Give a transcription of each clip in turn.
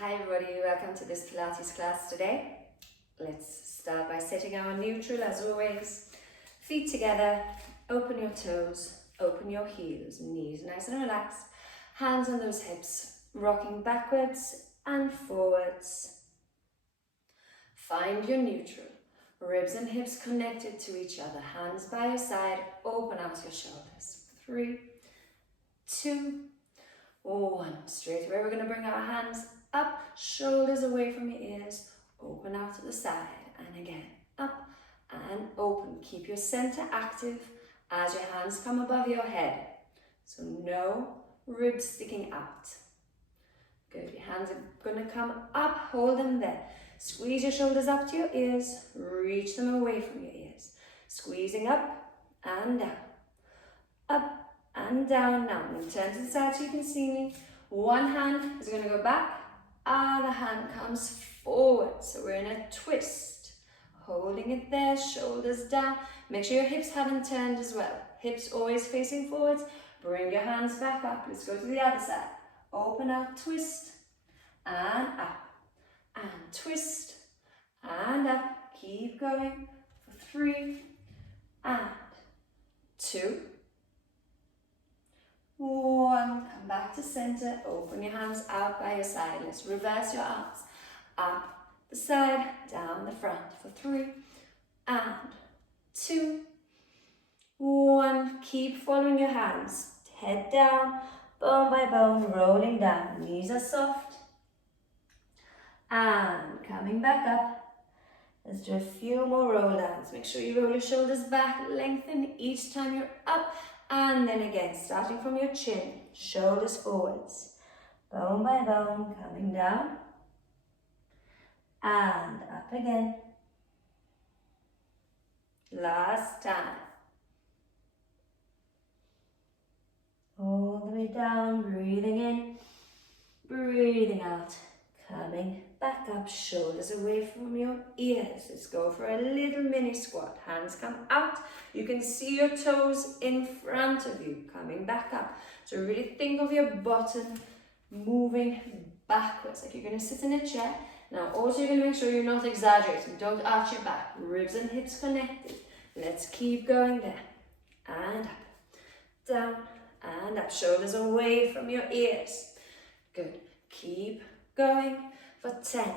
Hi everybody, welcome to this Pilates class today. Let's start by setting our neutral as always. Feet together, open your toes, open your heels, knees nice and relaxed. Hands on those hips, rocking backwards and forwards. Find your neutral. Ribs and hips connected to each other. Hands by your side, open out your shoulders. 3, 2, 1. Straight away we're going to bring our hands up, shoulders away from your ears, open out to the side, and again, up and open. Keep your center active as your hands come above your head. So no ribs sticking out. Good, your hands are going to come up, hold them there. Squeeze your shoulders up to your ears, reach them away from your ears. Squeezing up and down, up and down. Now I'm going to turn to the side so you can see me. One hand is going to go back, other hand comes forward. So we're in a twist, holding it there, shoulders down. Make sure your hips haven't turned as well. Hips always facing forwards. Bring your hands back up. Let's go to the other side. Open up, twist, and up, and twist, and up. Keep going for 3, and 2, 1. Come back to center. Open your hands out by your side. Let's reverse your arms. Up the side, down the front for 3, and 2, 1. Keep following your hands. Head down, bone by bone, rolling down. Knees are soft. And coming back up. Let's do a few more roll downs. Make sure you roll your shoulders back, lengthen each time you're up. And then again, starting from your chin, shoulders forwards. Bone by bone, coming down. And up again. Last time. All the way down, breathing in, breathing out. Coming back up, shoulders away from your ears. Let's go for a little mini squat. Hands come out. You can see your toes in front of you, coming back up. So really think of your bottom moving backwards, like you're going to sit in a chair. Now also you're going to make sure you're not exaggerating. Don't arch your back. Ribs and hips connected. Let's keep going there. And up, down, and up. Shoulders away from your ears. Good. Keep going for 10,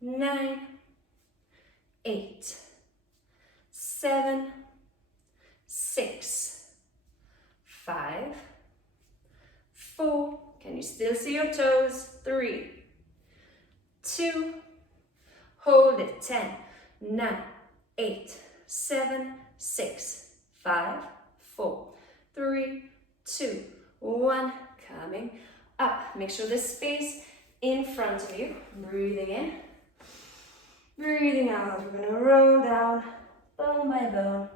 9, 8, 7, 6, 5, 4. Can you still see your toes? 3, 2. Hold it. 10, 9, 8, 7, 6, 5, 4, 3, 2, 1. Coming up. Make sure there's space in front of you. Breathing in, breathing out. We're going to roll down, bone by bone.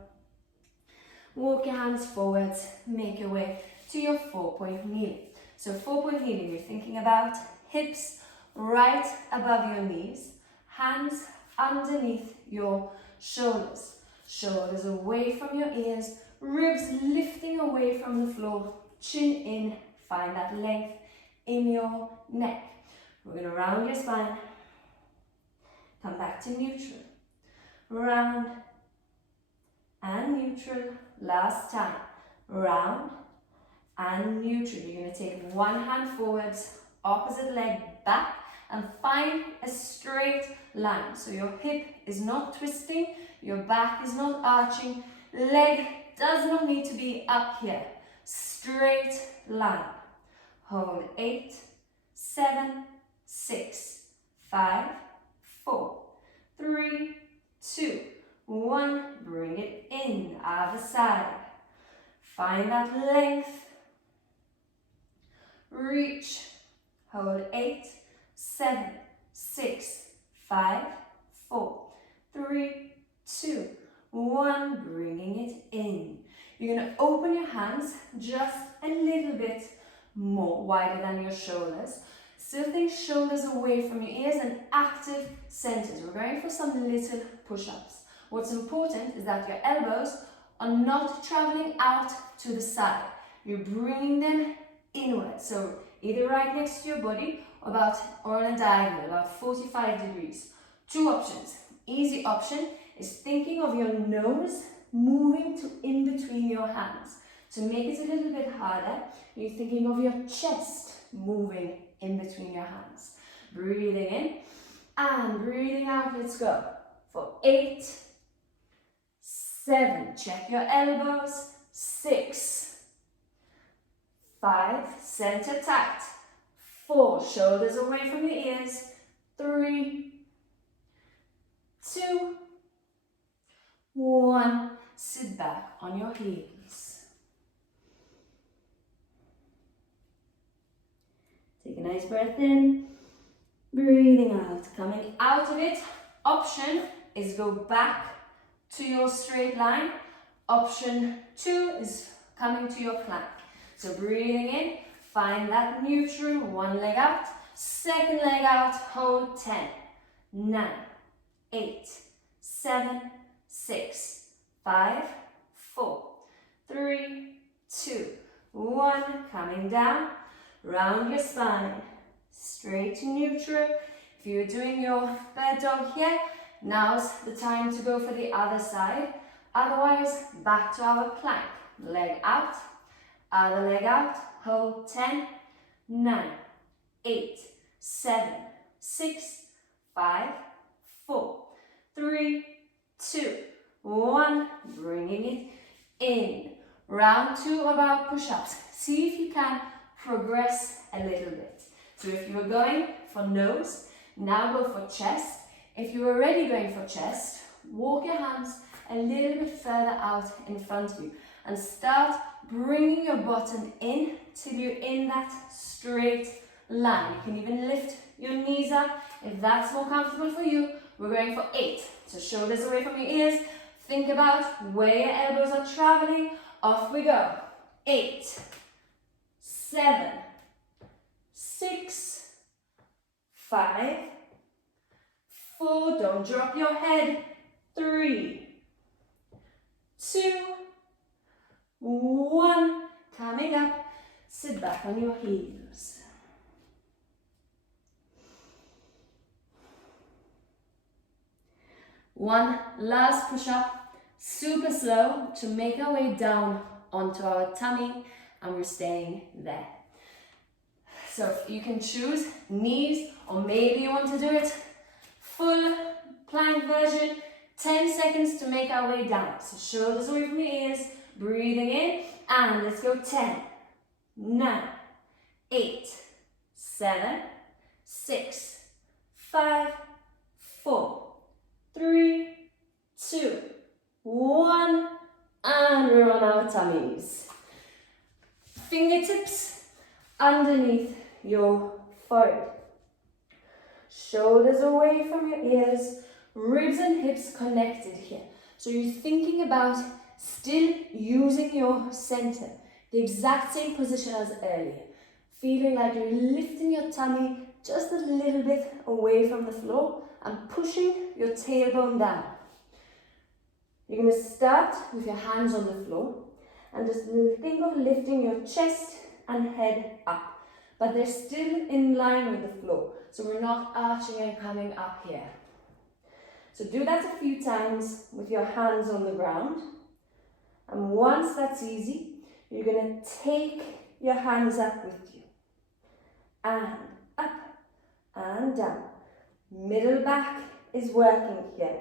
Walk your hands forwards. Make your way to your 4-point kneeling. So 4-point kneeling, you're thinking about hips right above your knees, hands underneath your shoulders. Shoulders away from your ears, ribs lifting away from the floor, chin in. Find that length in your neck. We're going to round your spine. Come back to neutral. Round and neutral. Last time. Round and neutral. You're going to take one hand forwards, opposite leg back, and find a straight line. So your hip is not twisting, your back is not arching, leg does not need to be up here. Straight line. Hold 8, 7, 6, 5, 4, 3, 2, 1. Bring it in, other side. Find that length. Reach. Hold 8, 7, 6, 5, 4, 3, 2, 1. Bringing it in. You're going to open your hands just a little bit more, wider than your shoulders. Still think shoulders away from your ears and active centers. We're going for some little push-ups. What's important is that your elbows are not traveling out to the side. You're bringing them inward. So either right next to your body or on a diagonal, about 45 degrees. Two options. Easy option is thinking of your nose moving to in between your hands. To make it a little bit harder, you're thinking of your chest moving in between your hands. Breathing in and breathing out. Let's go. For 8, 7, check your elbows. 6, 5, center tight. 4, shoulders away from your ears. 3, 2, 1, sit back on your heels. Take a nice breath in, breathing out. Coming out of it, option is go back to your straight line. Option 2 is coming to your plank. So breathing in, find that neutral, one leg out, second leg out, hold 10, 9, 8, 7, 6, 5, 4, 3, 2, 1, coming down, round your spine, straight to neutral. If you're doing your bird dog here, now's the time to go for the other side. Otherwise, back to our plank. Leg out, other leg out, hold 10, 9, 8, 7, 6, 5, 4, 3, 2, 1, bringing it in. Round 2 of our push-ups. See if you can progress a little bit. So if you were going for nose, now go for chest. If you're already going for chest, walk your hands a little bit further out in front of you and start bringing your bottom in till you're in that straight line. You can even lift your knees up if that's more comfortable for you. We're going for 8. So shoulders away from your ears. Think about where your elbows are traveling. Off we go. 8, 7, 6, 5, 4. Don't drop your head. 3, 2, 1. Coming up. Sit back on your heels. One last push-up, super slow, to make our way down onto our tummy, and we're staying there. So you can choose knees, or maybe you want to do it full plank version, 10 seconds to make our way down. So shoulders away from your ears, breathing in, and let's go 10, 9, 8, 7, 6, 5, 4, 3, 2, 1, and we're on our tummies. Fingertips underneath your forehead. Shoulders away from your ears, ribs and hips connected here. So you're thinking about still using your center, the exact same position as earlier. Feeling like you're lifting your tummy just a little bit away from the floor and pushing your tailbone down. You're going to start with your hands on the floor and just think of lifting your chest and head up, but they're still in line with the floor, so we're not arching and coming up here. So do that a few times with your hands on the ground, and once that's easy, you're going to take your hands up with you, and up and down. Middle back is working here.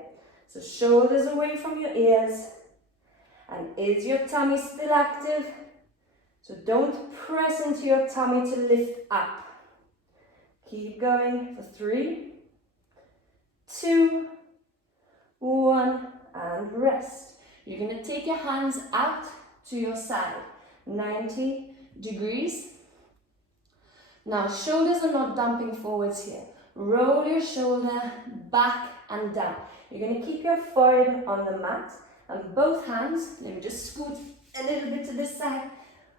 So shoulders away from your ears. And is your tummy still active? So don't press into your tummy to lift up. Keep going for 3, 2, 1, and rest. You're going to take your hands out to your side, 90 degrees. Now shoulders are not dumping forwards here. Roll your shoulder back and down. You're going to keep your forehead on the mat and both hands, let me just scoot a little bit to this side.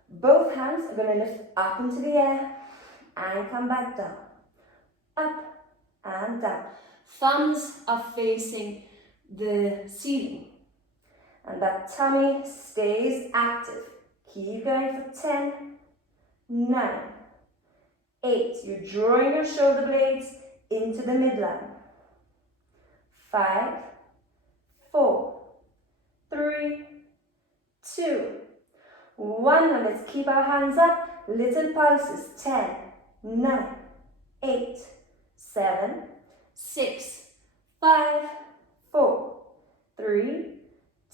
Both hands are going to lift up into the air and come back down. Up and down. Thumbs are facing the ceiling. And that tummy stays active. Keep going for 10, 9, 8, you're drawing your shoulder blades into the midline. 5, 4, 3, 2, 1. Now let's keep our hands up. Little pulses. 10, 9, 8, 7, 6, 5, 4, 3,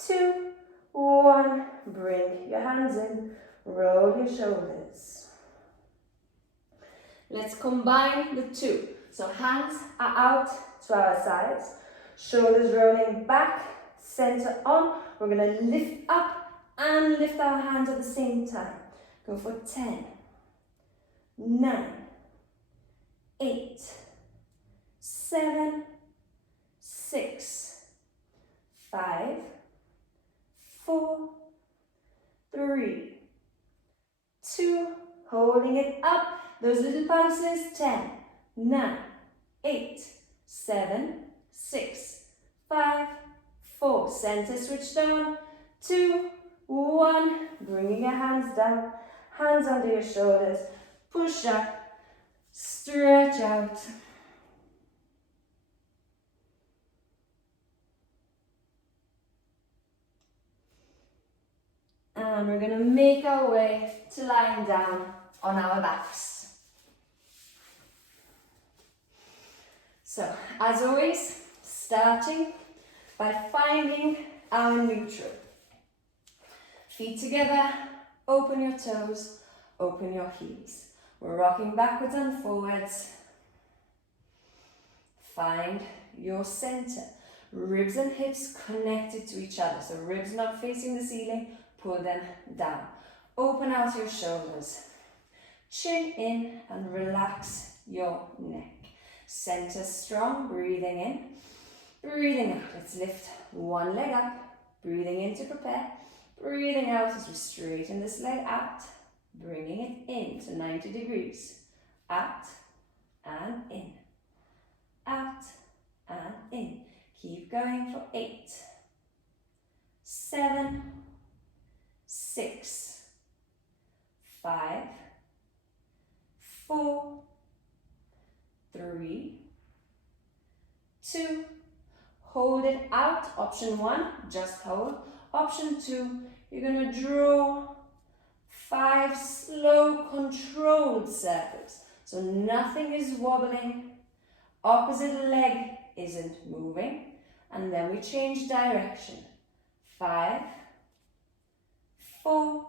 2, 1. Bring your hands in. Roll your shoulders. Let's combine the two. So hands are out to our sides. Shoulders rolling back, center on. We're going to lift up and lift our hands at the same time. Go for 10, 9, 8, 7, 6, 5, 4, 3, 2, holding it up. Those little pulses. 10, 9, 8, 7, 6, 5, 4. Center switch down. 2, 1. Bringing your hands down. Hands under your shoulders. Push up. Stretch out. And we're going to make our way to lying down on our backs. So, as always, starting by finding our neutral. Feet together, open your toes, open your heels. We're rocking backwards and forwards. Find your center. Ribs and hips connected to each other. So ribs not facing the ceiling, pull them down. Open out your shoulders. Chin in and relax your neck. Center strong, breathing in, breathing out. Let's lift one leg up, breathing in to prepare. Breathing out as we straighten this leg out, bringing it in to 90 degrees. Out and in. Out and in. Keep going for 8, 7, 6, 5, 4, 3, 2. Hold it out. Option 1, just hold. Option 2, you're going to draw 5 slow controlled circles. So nothing is wobbling. Opposite leg isn't moving. And then we change direction. 5, 4,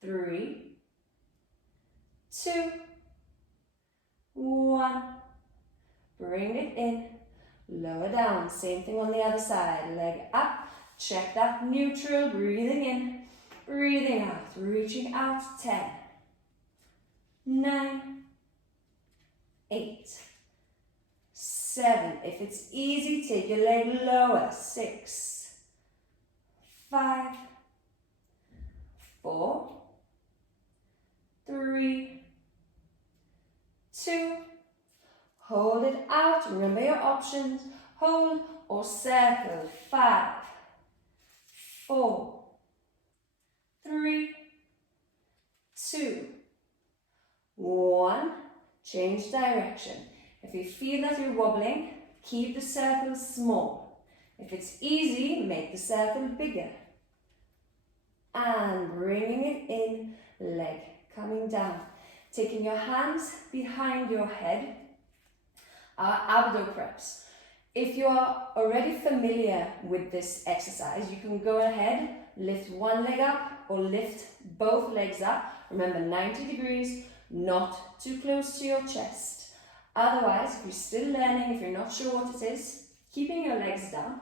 3, 2, 1. Bring it in. Lower down. Same thing on the other side. Leg up. Check that neutral. Breathing in. Breathing out. Reaching out. 10, 9, 8, 7. If it's easy, take your leg lower. 6, 5, 4, 3, 2. Hold it out. Remember your options. Hold or circle. 5, 4, 3, 2, 1. Change direction. If you feel that you're wobbling, keep the circle small. If it's easy, make the circle bigger. And bringing it in, leg coming down. Taking your hands behind your head. Our abdo preps. If you are already familiar with this exercise, you can go ahead, lift one leg up or lift both legs up. Remember, 90 degrees, not too close to your chest. Otherwise, if you're still learning, if you're not sure what it is, keeping your legs down,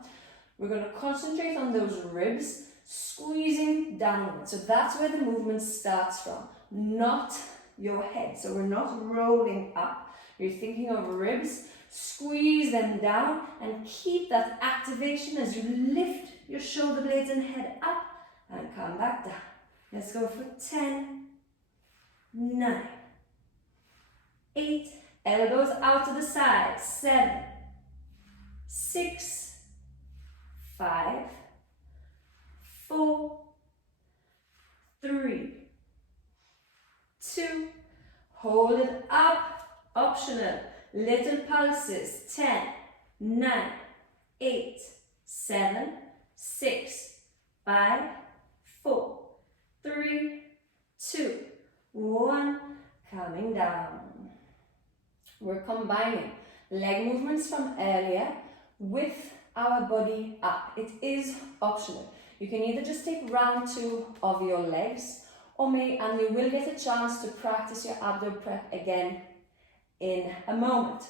we're going to concentrate on those ribs, squeezing downwards. So that's where the movement starts from, not your head. So we're not rolling up. You're thinking of ribs, squeeze them down and keep that activation as you lift your shoulder blades and head up and come back down. Let's go for 10, 9, 8, elbows out to the side, 7, 6, 5, 4, 3, 2, hold it up, optional, little pulses, 10, 9, 8, 7, 6, 5, 4, 3, 2, 1, coming down. We're combining leg movements from earlier with our body up. It is optional. You can either just take round 2 of your legs, and you will get a chance to practice your abdo prep again in a moment.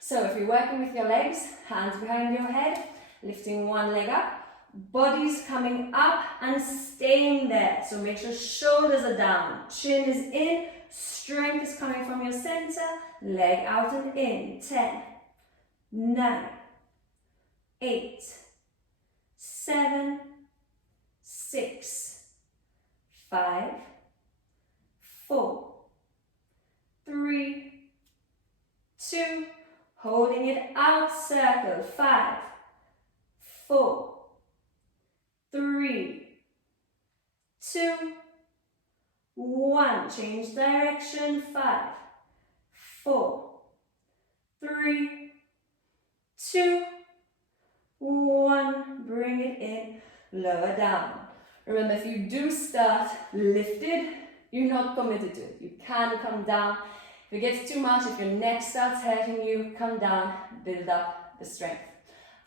So if you're working with your legs, hands behind your head, lifting one leg up, body's coming up and staying there. So make sure shoulders are down, chin is in, strength is coming from your center, leg out and in. 10, 9, 8, 7, 6, 5, 4, 3, 2, holding it out, circle, 5, 4, 3, 2, 1, change direction, 5, 4, 3, 2, 1, bring it in, lower down. Remember, if you do start lifted, you're not committed to it. You can come down. If it gets too much, if your neck starts hurting you, come down, build up the strength.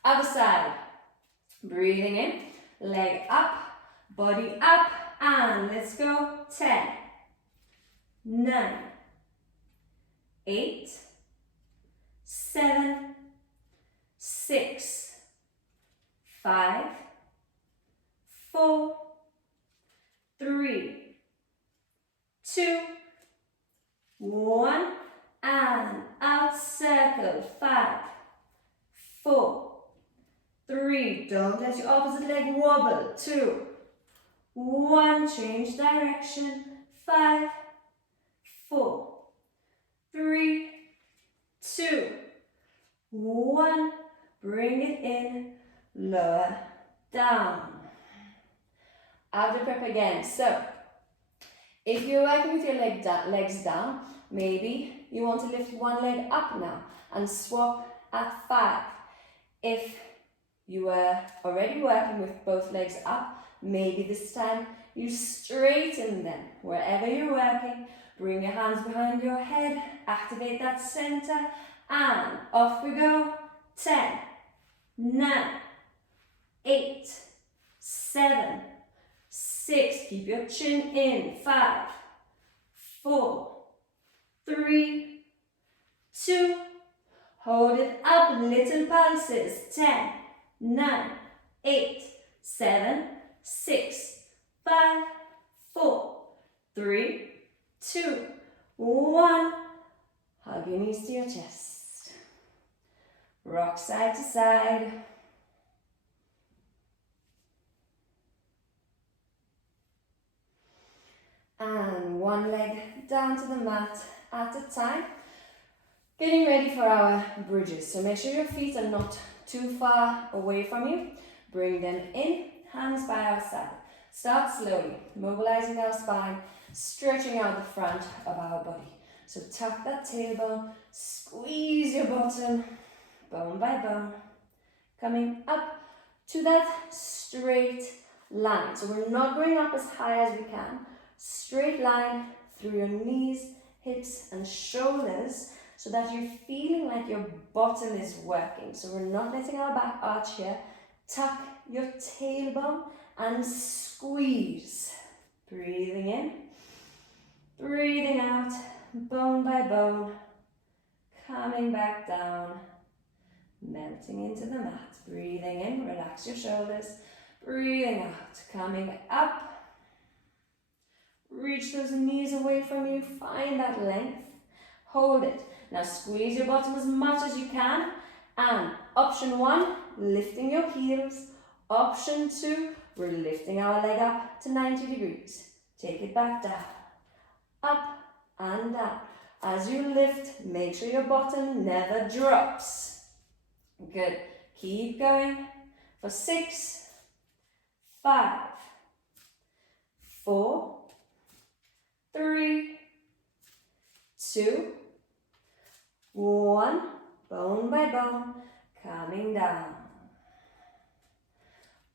Other side, breathing in, leg up, body up, and let's go. 10, 9, 8, 7, 6, 5, 4, 3, 2, 1, and out, circle, 5, 4, 3, don't let your opposite leg wobble, 2, 1, change direction, 5, 4, 3, 2, 1, bring it in, lower, down. Abdo prep again. So, if you're working with your legs down, maybe you want to lift one leg up now and swap at 5. If you were already working with both legs up, maybe this time you straighten them. Wherever you're working, bring your hands behind your head, activate that center, and off we go. 10, 9, 8, 7, 6, keep your chin in, 5, 4, 3, 2, hold it up, little pulses, 10, 9, 8, 7, 6, 5, 4, 3, 2, 1, hug your knees to your chest, rock side to side. And one leg down to the mat at a time. Getting ready for our bridges. So make sure your feet are not too far away from you. Bring them in, hands by our side. Start slowly, mobilizing our spine, stretching out the front of our body. So tuck that tailbone, squeeze your bottom, bone by bone. Coming up to that straight line. So we're not going up as high as we can. Straight line through your knees, hips and shoulders so that you're feeling like your bottom is working. So we're not letting our back arch here. Tuck your tailbone and squeeze. Breathing in, breathing out, bone by bone, coming back down, melting into the mat. Breathing in, relax your shoulders, breathing out, coming up. Reach those knees away from you, find that length, hold it. Now squeeze your bottom as much as you can, and option 1, lifting your heels. Option 2, we're lifting our leg up to 90 degrees. Take it back down, up and down. As you lift, make sure your bottom never drops. Good, keep going for 6, 5, 4, 3, 2, 1, bone by bone, coming down.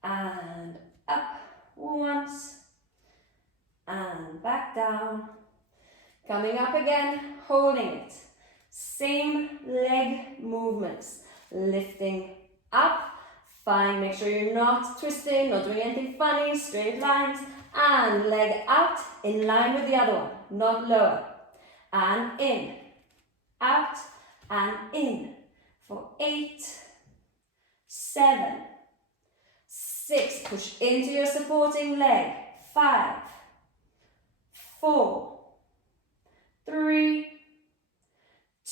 And up once, and back down. Coming up again, holding it. Same leg movements. Lifting up, fine, make sure you're not twisting, not doing anything funny, straight lines. And leg out, in line with the other one, not lower. And in, out, and in. For 8, 7, 6, push into your supporting leg. 5, 4, 3,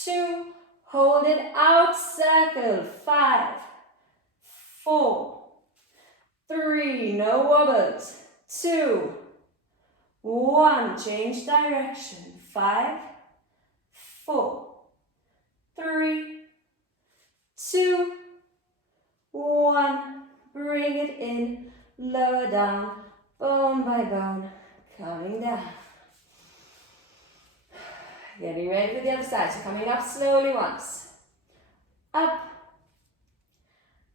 2, hold it out, circle. 5, 4, 3, no wobbles. 2, 1, change direction. 5, 4, 3, 2, 1, bring it in, lower down, bone by bone, coming down. Getting ready for the other side, so coming up slowly once. Up,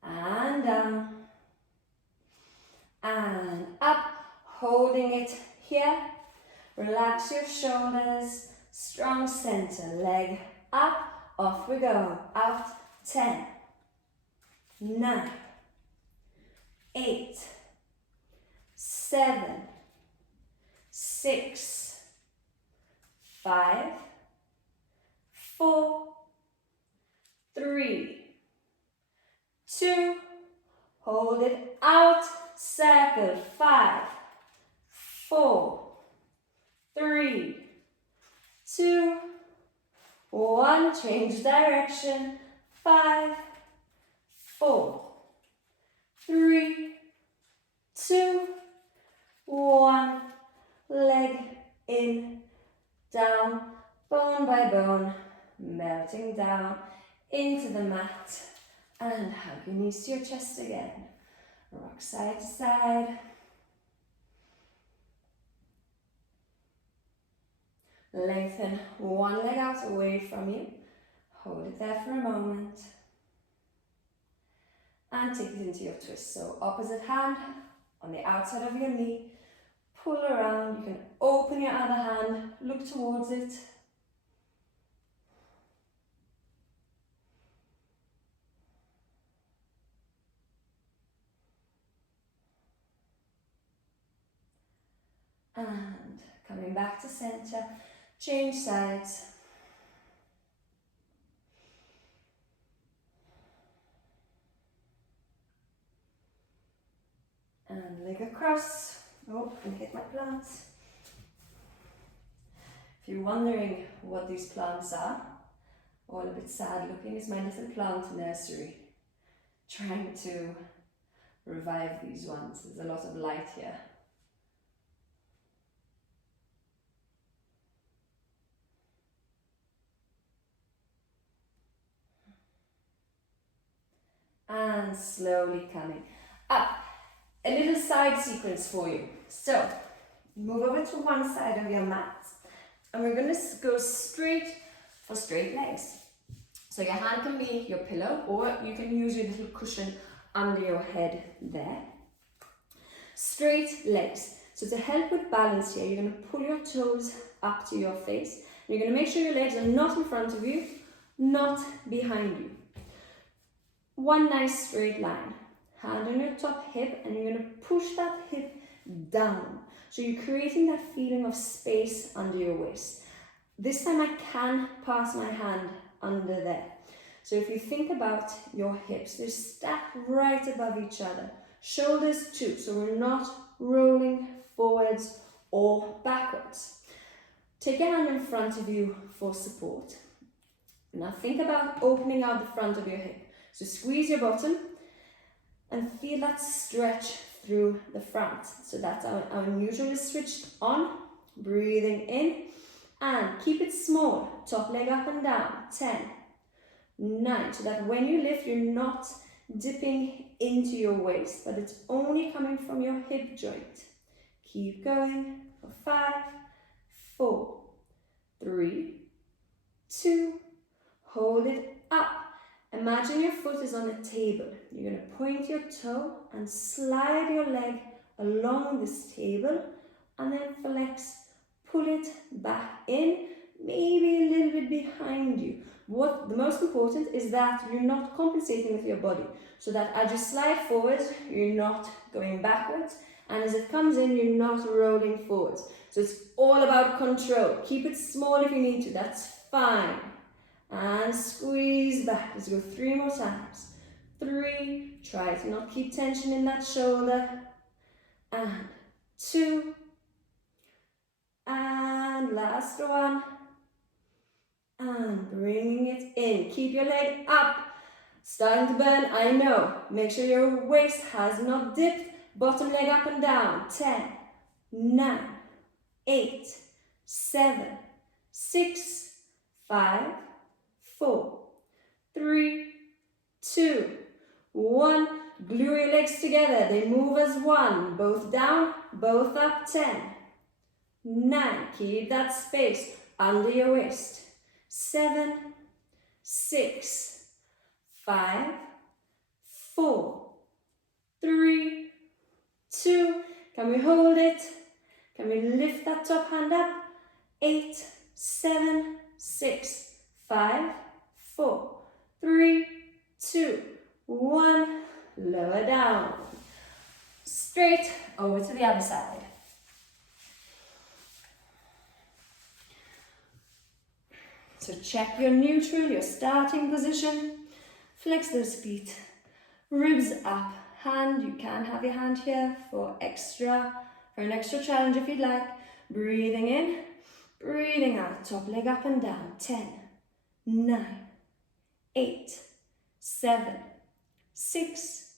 and down, and up, holding it here. Relax your shoulders, strong center, leg up, off we go, out, 10, 9, 8, 7, 6, 5, 4, 3, 2, hold it out, circle. 5, 4, 3, 2, 1, change direction. 5, 4, 3, 2, 1, leg in, down, bone by bone, melting down into the mat, and hug your knees to your chest again. Rock side to side. Lengthen one leg out away from you. Hold it there for a moment. And take it into your twist. So opposite hand on the outside of your knee. Pull around. You can open your other hand. Look towards it. And coming back to center, change sides. And leg across. Oh, and hit my plants. If you're wondering what these plants are, all a bit sad looking, is my little plant nursery. Trying to revive these ones. There's a lot of light here. And slowly coming up. A little side sequence for you. So, move over to one side of your mat. And we're going to go straight for straight legs. So your hand can be your pillow, or you can use your little cushion under your head there. Straight legs. So to help with balance here, you're going to pull your toes up to your face. You're going to make sure your legs are not in front of you, not behind you. One nice straight line. Hand on your top hip, and you're going to push that hip down. So you're creating that feeling of space under your waist. This time I can pass my hand under there. So if you think about your hips, they're stacked right above each other. Shoulders too, so we're not rolling forwards or backwards. Take your hand in front of you for support. Now think about opening out the front of your hip. So squeeze your bottom and feel that stretch through the front. So that's our neutral is switched on. Breathing in and keep it small. Top leg up and down. 10, 9. So that when you lift, you're not dipping into your waist, but it's only coming from your hip joint. Keep going for 5, 4, 3, 2, hold it up. Imagine your foot is on a table. You're going to point your toe and slide your leg along this table and then flex, pull it back in, maybe a little bit behind you. The most important is that you're not compensating with your body, so that as you slide forward, you're not going backwards, and as it comes in, you're not rolling forwards. So it's all about control. Keep it small if you need to, that's fine. And squeeze back. Let's go 3 more times. 3, try to not keep tension in that shoulder. And 2, and last one. And bringing it in. Keep your leg up. Starting to burn, I know. Make sure your waist has not dipped. Bottom leg up and down. 10, 9, 8, 7, 6, 5, 4, 3, 2, 1. Glue your legs together. They move as one. Both down, both up. 10, 9. Keep that space under your waist. 7, 6, 5, 4, 3, 2. Can we hold it? Can we lift that top hand up? 8, 7, 6, 5, 4, 3, 2, 1. Lower down. Straight over to the other side. So check your neutral, your starting position. Flex those feet. Ribs up. Hand, you can have your hand here for an extra challenge if you'd like. Breathing in, breathing out. Top leg up and down. 10, 9, 8, 7, 6,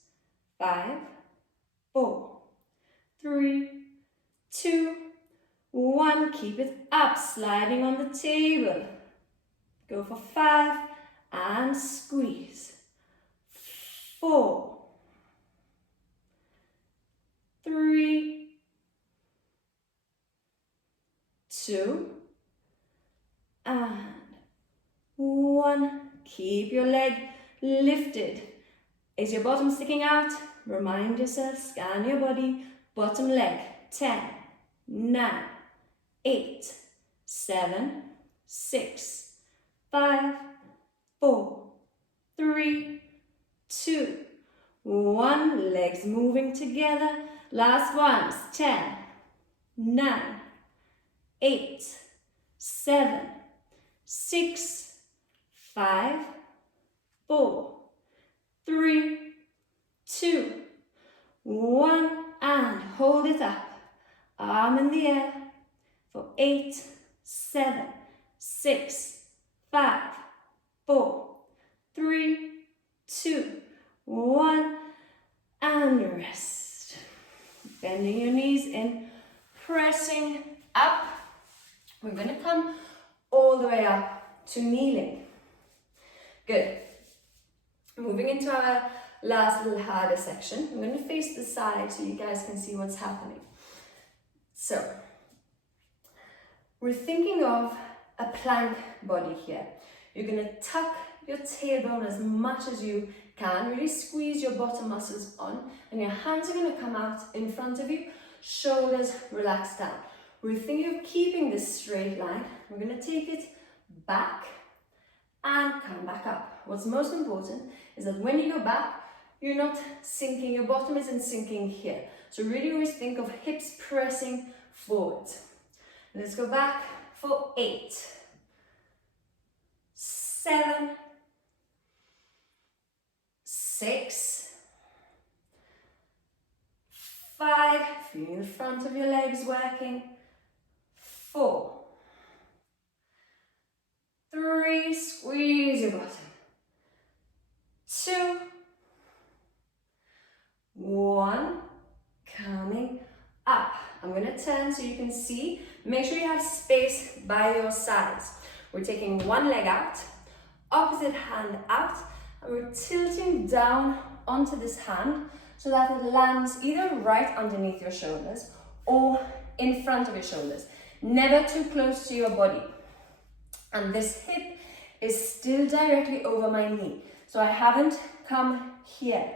5, 4, 3, 2, 1. Keep it up, sliding on the table. Go for 5 and squeeze. 4, 3, 2, and 1. Keep your leg lifted. Is your bottom sticking out? Remind yourself, scan your body. Bottom leg. 10, 9, 8, 7, 6, 5, 4, 3, 2, 1. Legs moving together. Last ones. 10, 9, 8, 7, 6, 5, 4, 3, 2, 1. And hold it up. Arm in the air for 8, 7, 6, 5, 4, 3, 2, 1. And rest. Bending your knees in, pressing up. We're going to come all the way up to kneeling. Good. Moving into our last little harder section. I'm going to face the side so you guys can see what's happening. So, we're thinking of a plank body here. You're going to tuck your tailbone as much as you can. Really squeeze your bottom muscles on, and your hands are going to come out in front of you. Shoulders relaxed down. We're thinking of keeping this straight line. We're going to take it back and come back up. What's most important is that when you go back, you're not sinking, your bottom isn't sinking here. So really always think of hips pressing forward. Let's go back for 8, 7, 6, 5, feeling the front of your legs working, 4, 3, squeeze your bottom, 2, 1, coming up. I'm going to turn so you can see. Make sure you have space by your sides. We're taking one leg out, opposite hand out, and we're tilting down onto this hand so that it lands either right underneath your shoulders or in front of your shoulders. Never too close to your body. And this hip is still directly over my knee. So I haven't come here.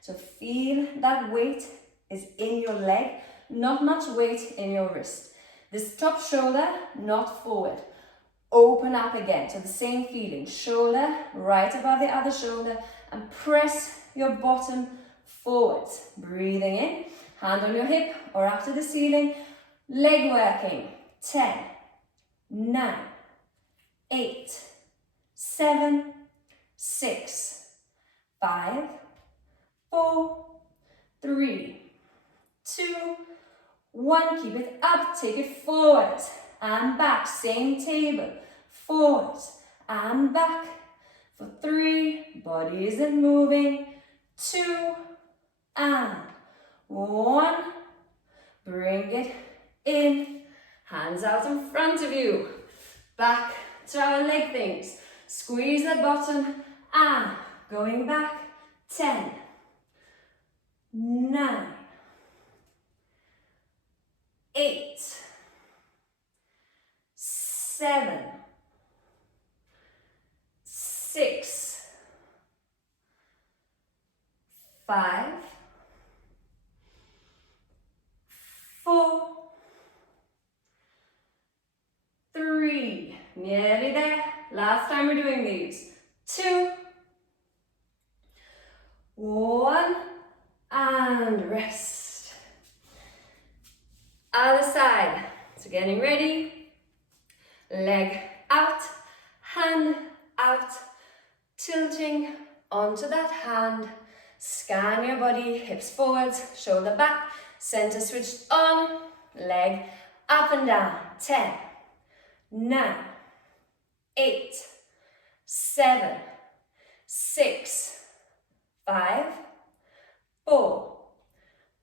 So feel that weight is in your leg, not much weight in your wrist. This top shoulder, not forward. Open up again, so the same feeling. Shoulder right above the other shoulder and press your bottom forwards. Breathing in, hand on your hip or up to the ceiling. Leg working. 10, 9, 8, 7, 6, 5, 4, 3, 2, 1. Keep it up, take it forward and back. Same table. Forward and back. For 3, body isn't moving. 2 and 1. Bring it in. Hands out in front of you. Back to our leg things. Squeeze that bottom and going back. 10, 9, 8, 7, 6, 5, 4, 3, nearly there. Last time we're doing these. 2, 1, and rest. Other side. So getting ready. Leg out, hand out, tilting onto that hand. Scan your body, hips forwards, shoulder back, center switched on, leg up and down. 10, 9, 8, 7, 6, 5, 4,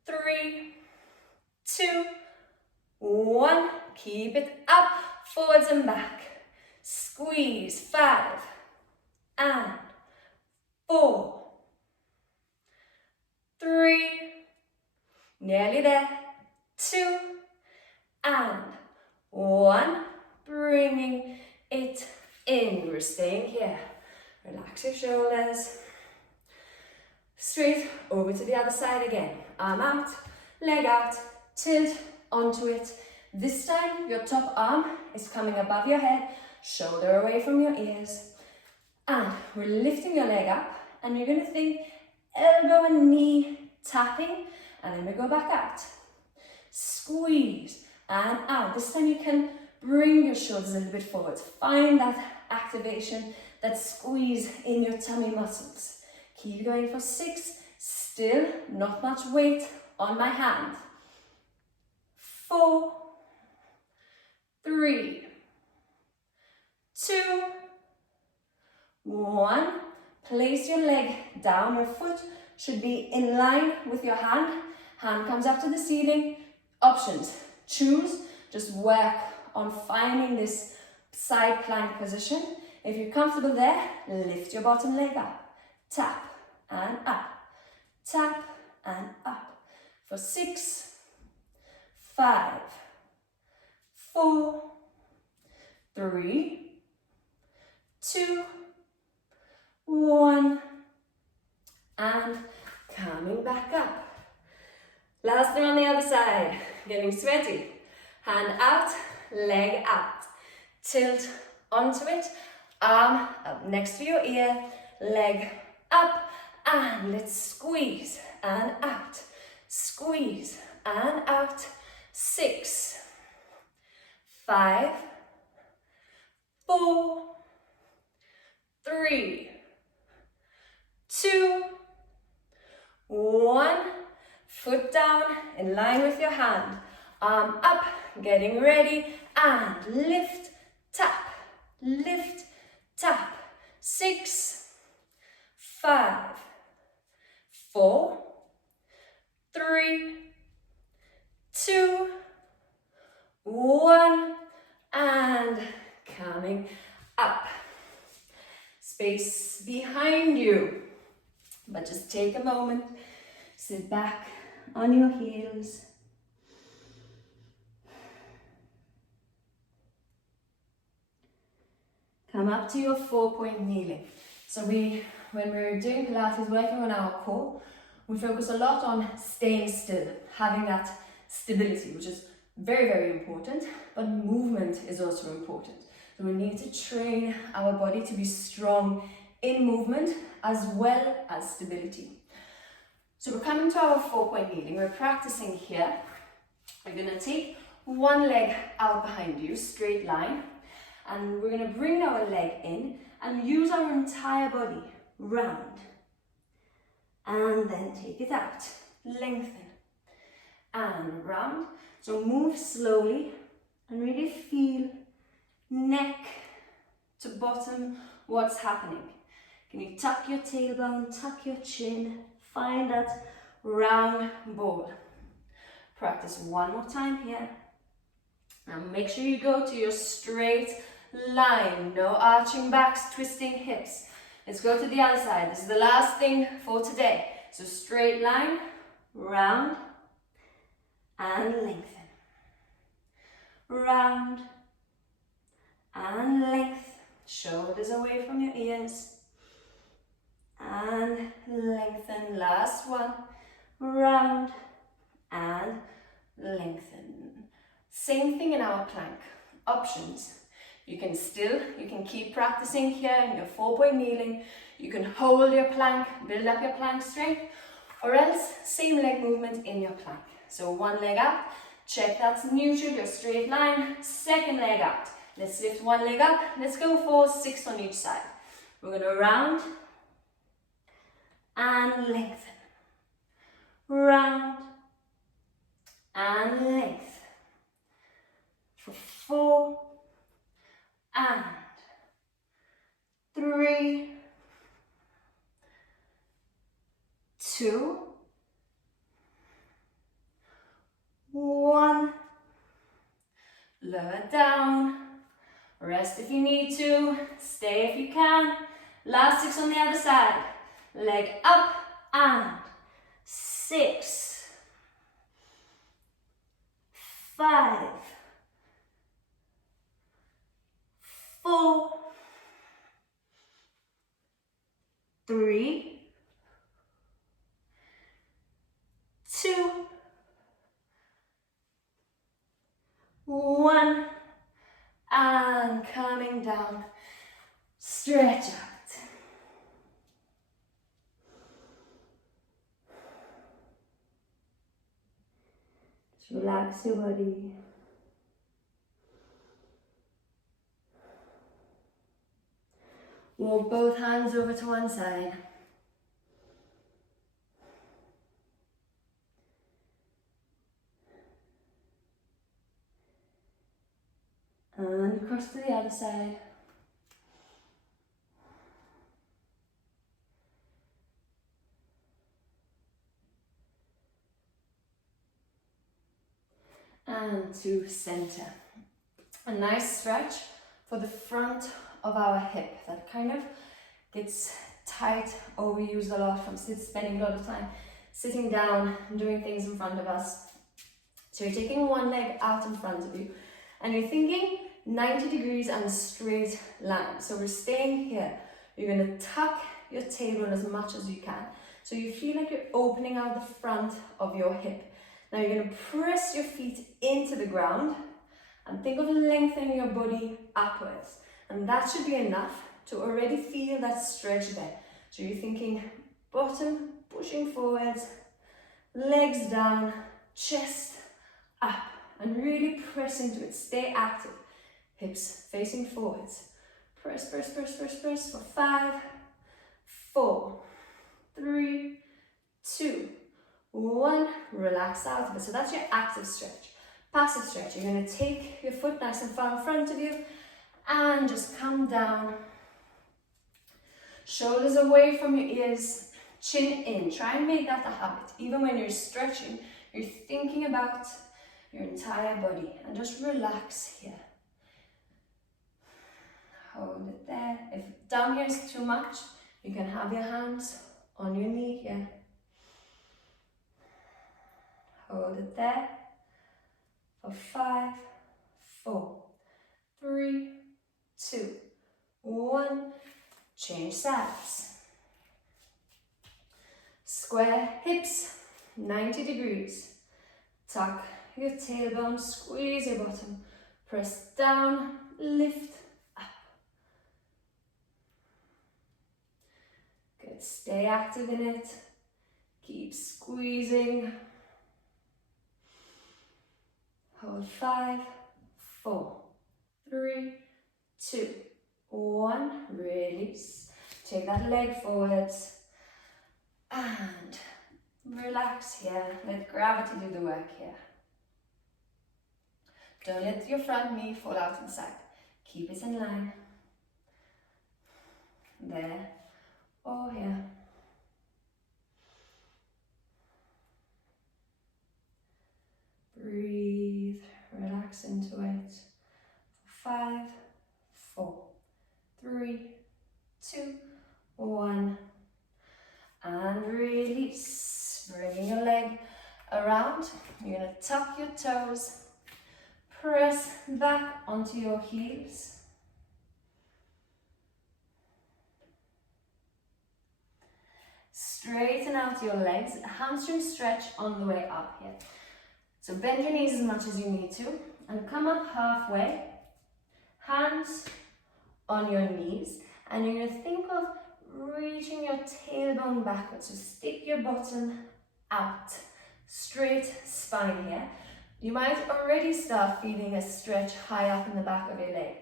3, 2, 1. Keep it up, forwards and back. Squeeze. 5 and 4, 3, nearly there. 2 and 1. Bringing it in. We're staying here. Relax your shoulders. Straight over to the other side again. Arm out, leg out, tilt onto it. This time your top arm is coming above your head, shoulder away from your ears. And we're lifting your leg up and you're going to think elbow and knee tapping, and then we go back out. Squeeze and out. This time you can bring your shoulders a little bit forward. Find that activation, that squeeze in your tummy muscles. Keep going for 6. Still not much weight on my hand. 4, 3, 2, 1. Place your leg down. Your foot should be in line with your hand. Hand comes up to the ceiling. Options. Choose. Just work on finding this side plank position. If you're comfortable there, lift your bottom leg up. Tap and up. Tap and up. For 6, 5, 4, 3, 2, 1. And coming back up. Last one on the other side. Getting sweaty. Hand out, leg out. Tilt onto it. Arm up next to your ear. Leg up. And let's squeeze and out. Squeeze and out. 6, 5, 4, 3, 2, 1. Foot down in line with your hand. Arm up, getting ready, and lift, tap, lift, tap. 6, 5, 4, 3, 2, 1, and coming up. Space behind you, but just take a moment, sit back on your heels. come up to your 4-point kneeling. So when we're doing Pilates, working on our core, we focus a lot on staying still, having that stability, which is very, very important, but movement is also important. So we need to train our body to be strong in movement as well as stability. So we're coming to our 4-point kneeling. We're practicing here. We're going to take one leg out behind you, straight line, and we're going to bring our leg in and use our entire body round, and then take it out, lengthen and round. So move slowly and really feel neck to bottom what's happening. Can you tuck your tailbone, tuck your chin, find that round ball. Practice one more time here. Now make sure you go to your straight line, no arching backs, twisting hips. Let's go to the other side. This is the last thing for today. So straight line, round, and lengthen. Round, and length. Shoulders away from your ears. And lengthen. Last one. Round, and lengthen. Same thing in our plank. Options. You can keep practicing here in your 4-point kneeling. You can hold your plank, build up your plank strength, or else same leg movement in your plank. So one leg out, check that's neutral, your straight line. Second leg out. Let's lift one leg up. Let's go for 6 on each side. We're going to round and lengthen. Round and length. For 4 and 3, 2, 1. Lower down. Rest if you need to. Stay if you can. Last 6 on the other side. Leg up and 6, 5, 4, 3, 2, 1, and coming down. Stretch out. Just relax your body. Walk both hands over to one side. And across to the other side. And to center. A nice stretch for the front of our hip. That kind of gets tight, overused a lot from spending a lot of time sitting down and doing things in front of us. So you're taking one leg out in front of you and you're thinking 90 degrees and a straight line. So we're staying here. You're going to tuck your tailbone as much as you can. So you feel like you're opening out the front of your hip. Now you're going to press your feet into the ground and think of lengthening your body upwards. And that should be enough to already feel that stretch there. So you're thinking bottom, pushing forwards, legs down, chest up, and really press into it. Stay active. Hips facing forwards. Press, press, press, press, press for 5, 4, 3, 2, 1. Relax out of it. So that's your active stretch. Passive stretch. You're going to take your foot nice and far in front of you and just come down. Shoulders away from your ears, chin in. Try and make that a habit. Even when you're stretching, you're thinking about your entire body and just relax here. Hold it there. If down here is too much, you can have your hands on your knee here. Hold it there for 5, 4, 3, 2, 1. Change sides. Square hips, 90 degrees. Tuck your tailbone, squeeze your bottom. Press down, lift up. Good, stay active in it. Keep squeezing. Hold 5, 4, 3, 2, 1. Release. Take that leg forwards. And relax here. Let gravity do the work here. Don't let your front knee fall out to the side. Keep it in line. There or here. Breathe, relax into it. 5, 4, 3, 2, 1. And release. Bringing your leg around. You're going to tuck your toes. Press back onto your heels. Straighten out your legs. Hamstring stretch on the way up here. So bend your knees as much as you need to and come up halfway. Hands on your knees, and you're going to think of reaching your tailbone backwards. So stick your bottom out. Straight spine here. You might already start feeling a stretch high up in the back of your leg.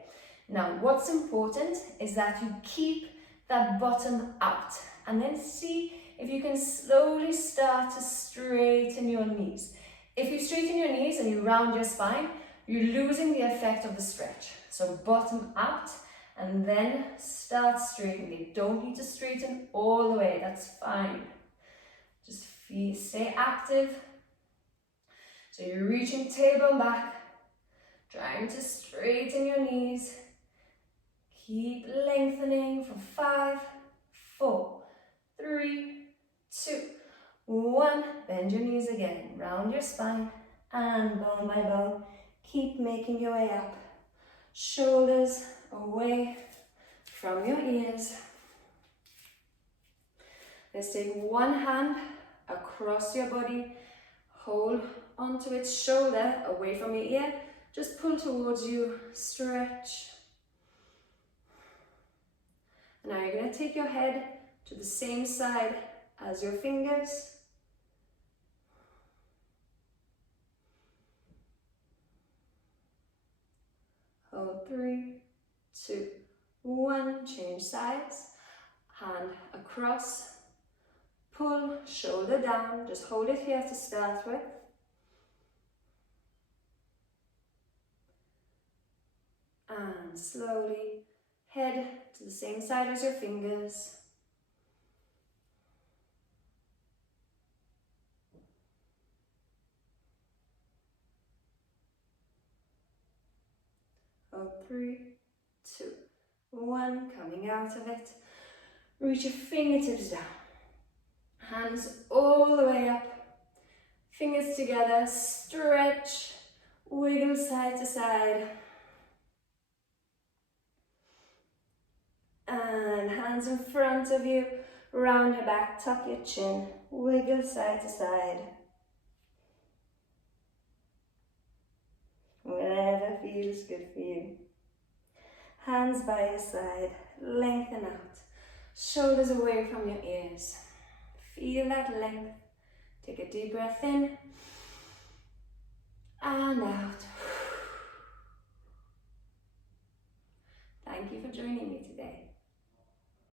Now, what's important is that you keep that bottom out, and then see if you can slowly start to straighten your knees. If you straighten your knees and you round your spine, you're losing the effect of the stretch. So bottom out and then start straightening. You don't need to straighten all the way, that's fine. Just stay active. So you're reaching tailbone back, trying to straighten your knees. Keep lengthening for 5, 4, 3, 2, 1. Bend your knees again, round your spine and bone by bone. Keep making your way up. Shoulders away from your ears. Let's take one hand across your body. Hold onto its shoulder away from your ear. Just pull towards you, stretch. Now you're going to take your head to the same side as your fingers. Hold 3, 2, 1. Change sides. Hand across. Pull, shoulder down. Just hold it here to start with. And slowly head to the same side as your fingers. Hold 3, 2, 1. Coming out of it. Reach your fingertips down. Hands all the way up. Fingers together. Stretch. Wiggle side to side. And hands in front of you. Round your back. Tuck your chin. Wiggle side to side. Whatever feels good for you. Hands by your side. Lengthen out. Shoulders away from your ears. Feel that length. Take a deep breath in and out. Thank you for joining me today.